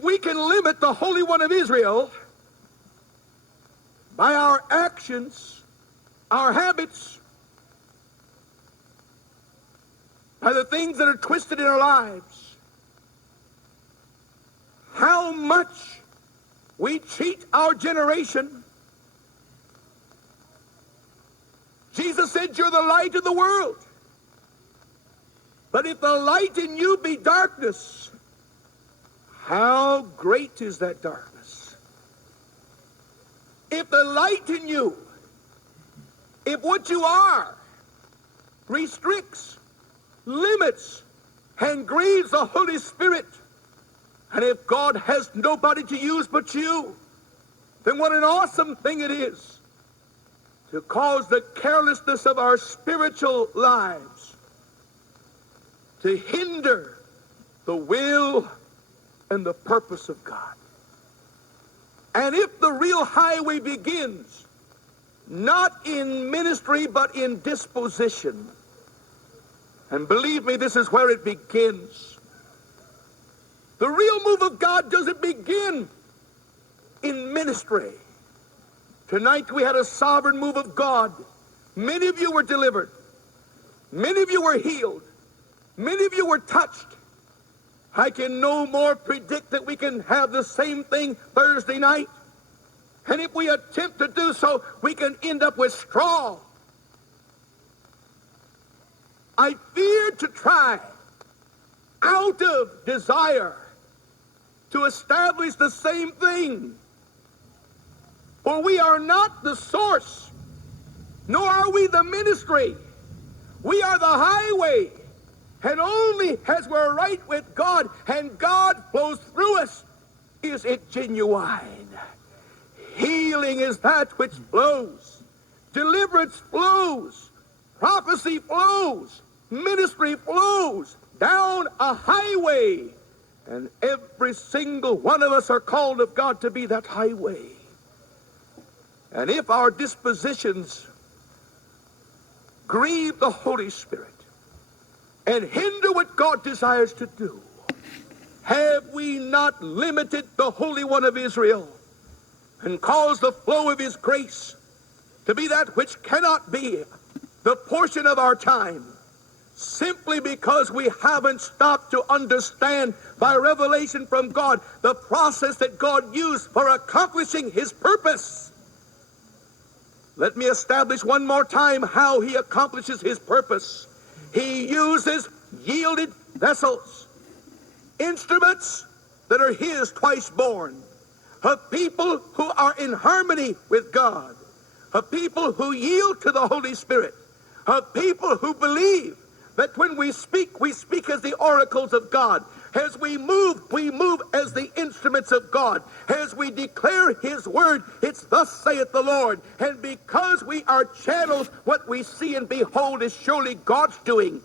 If we can limit the Holy One of Israel by our actions, our habits, by the things that are twisted in our lives, how much we cheat our generation. Jesus said, you're the light of the world. But if the light in you be darkness, how great is that darkness? If the light in you, if what you are restricts, limits, and grieves the Holy Spirit, and if God has nobody to use but you, then what an awesome thing it is to cause the carelessness of our spiritual lives to hinder the will and the purpose of God. And if the real highway begins not in ministry but in disposition, and believe me, this is where it begins. The real move of God doesn't begin in ministry. Tonight we had a sovereign move of God. Many of you were delivered. Many of you were healed. Many of you were touched. I can no more predict that we can have the same thing Thursday night. And if we attempt to do so, we can end up with straw. I fear to try out of desire to establish the same thing. For we are not the source, nor are we the ministry. We are the highway. And only as we're right with God and God flows through us is it genuine. Healing is that which flows. Deliverance flows. Prophecy flows. Ministry flows down a highway. And every single one of us are called of God to be that highway. And if our dispositions grieve the Holy Spirit and hinder what God desires to do, have we not limited the Holy One of Israel and caused the flow of his grace to be that which cannot be the portion of our time, simply because we haven't stopped to understand by revelation from God the process that God used for accomplishing his purpose? Let me establish one more time how he accomplishes his purpose. He uses yielded vessels, instruments that are his twice born, of people who are in harmony with God, of people who yield to the Holy Spirit, of people who believe that when we speak as the oracles of God. As we move as the instruments of God. As we declare his word, it's thus saith the Lord. And because we are channels, what we see and behold is surely God's doing.